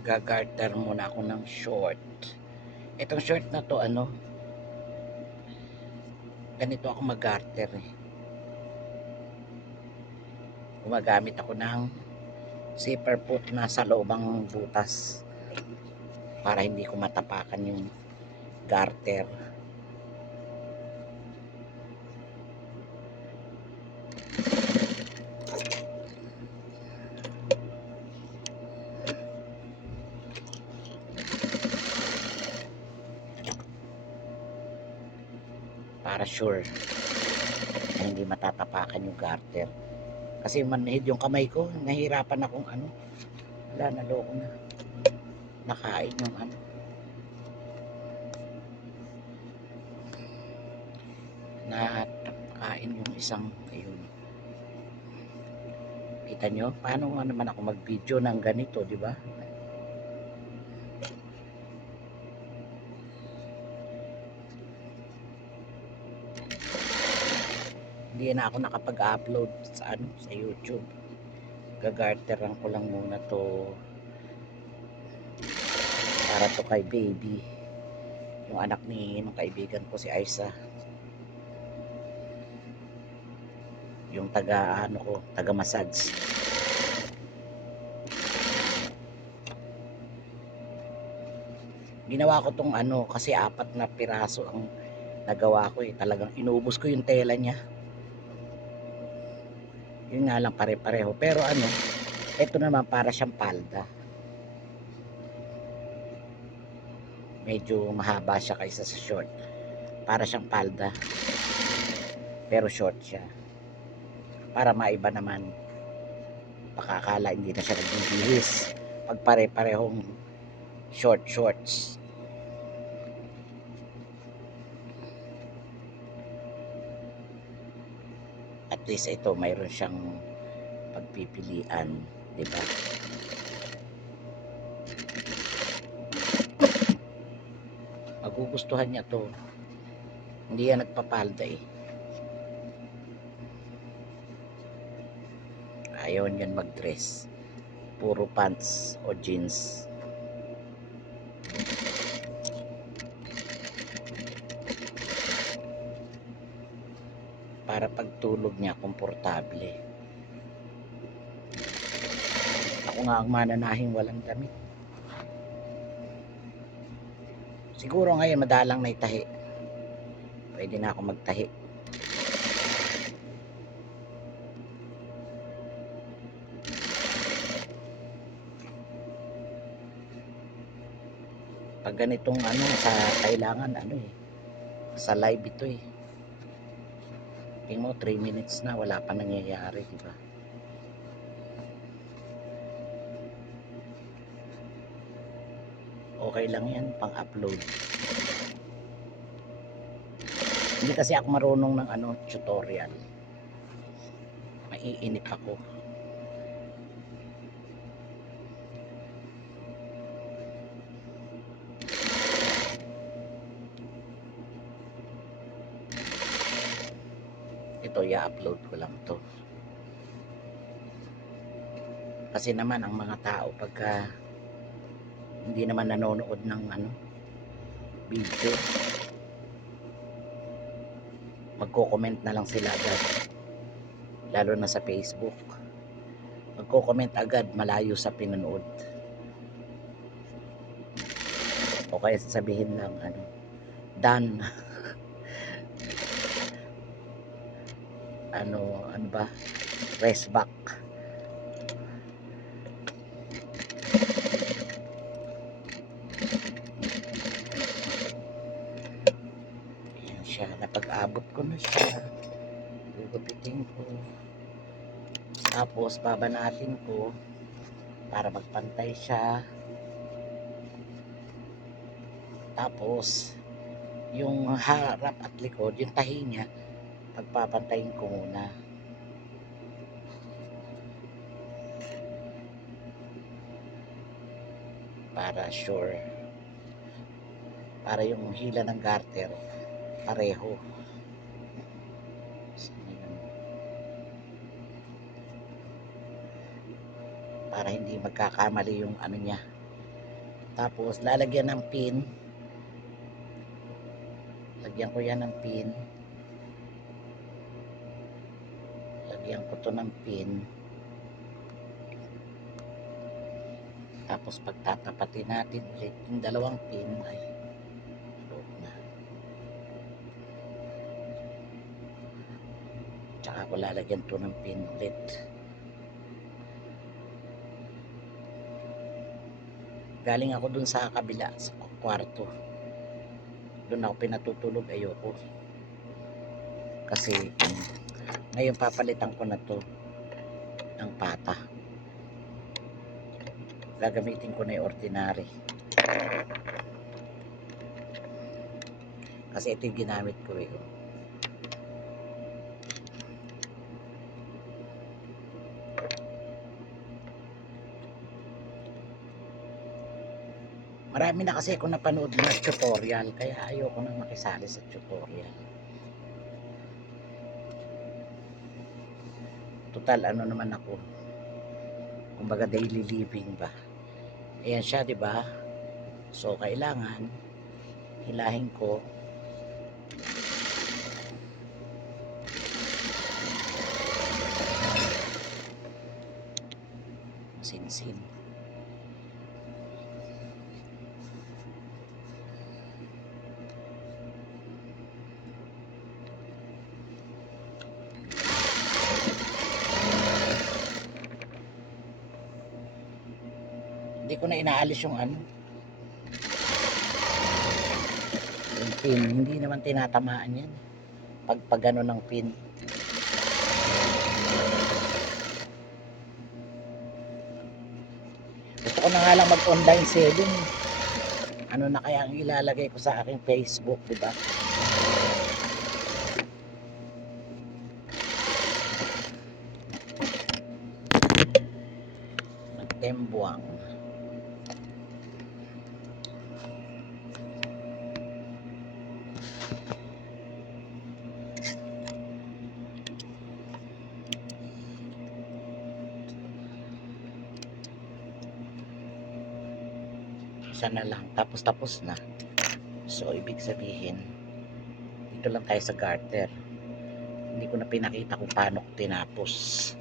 Magagarter muna ako ng short. Itong short na to, ano, ganito ako mag-garter eh. Gumagamit ako ng zipper foot na sa loobang butas para hindi ko matapakan yung garter. Para sure na hindi matatapakan yung garter. Kasi manhid yung kamay ko, nahirapan akong ano. Wala, naloko na. Nakain yung ano. Nakain yung isang, ayun. Kita nyo? Paano naman ako mag-video ng ganito, di ba? Hindi na ako nakapag-upload sa ano sa YouTube. Gagarteran ko lang muna to para to kay baby. Yung anak ni ng kaibigan ko si Aisa. Yung taga ano ko, taga massage. Ginawa ko tong ano kasi apat na piraso ang nagawa ko eh. Talagang inubos ko yung tela niya yun nga lang pare-pareho. Pero ano ito naman para siyang palda. Medyo mahaba siya kaysa sa short. Para siyang palda. Pero short siya. Para maiba naman. Pakakala hindi na siya nagbibihis pag pare-parehong short shorts at least ito mayroon siyang pagpipilian di ba? Magugustuhan niya to. Hindi yan nagpapalda eh. Ayaw niyan mag dress puro pants o jeans pagtulog niya komportable. Ako nga ang mananahing walang damit. Siguro ngayon madalang na itahi. Pwede na ako magtahi. Pag ganitong ano sa kailangan ano eh sa live ito eh Tingin mo, 3 minutes na, wala pa nangyayari, di ba? Okay lang yan, pang-upload. Hindi kasi ako marunong ng ano, tutorial. Maiinip ako. Ito i-upload ko lang to. Kasi naman ang mga tao pagka hindi naman nanonood ng ano video magko-comment na lang sila agad. Lalo na sa Facebook. Magko-comment agad malayo sa pinanood. O kaya sasabihin lang ano done ano ano ba? Rest back. Ayan siya napag-abot ko na siya. Gugupitin ko. Tapos babanatin ko para magpantay siya. Tapos yung harap at likod yung tahi niya pagpapantayin ko muna. Para sure. Para yung hila ng garter pareho. Para hindi magkakamali yung ano niya, Tapos lalagyan ng pin. Lagyan ko yan ng pin. Lagyan ko to ng pin. Tapos pagtatapatin natin yung dalawang pin ay na. Tsaka ko lalagyan to ng pin ulit. Galing ako dun sa kabila sa kwarto. Doon ako pinatutulog ayoko. Kasi ngayon papalitan ko na to ng pata. Gagamitin ko na yung ordinary. Kasi ito yung ginamit ko eh. Marami na kasi ako napanood na tutorial kaya ayoko nang makisali sa tutorial. Total ano naman ako. Kumbaga daily living ba. Ayan siya, 'di ba? So kailangan hilahin ko sinsin. Hindi ko na inaalis yung ano. Yung pin. Hindi naman tinatamaan yan. Pag pag ano ng pin. Gusto ko na nga lang mag-online selling. Ano na kaya ang ilalagay ko sa aking Facebook, di ba? Isa na lang. Tapos tapos na. So ibig sabihin dito lang tayo sa garter. Hindi ko na pinakita kung paano ko tinapos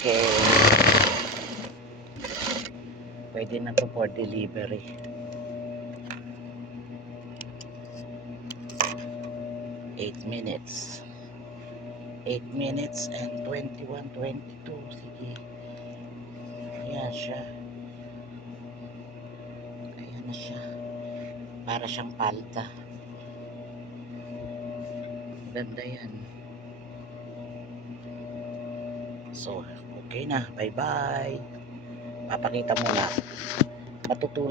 okay pwede na to for delivery. Eight minutes. 8 minutes and 21 22 sige. Ayan siya. Ayan na siya. Para siyang palda ganda yan. So okay na. Bye bye papakita mo na. Matutulog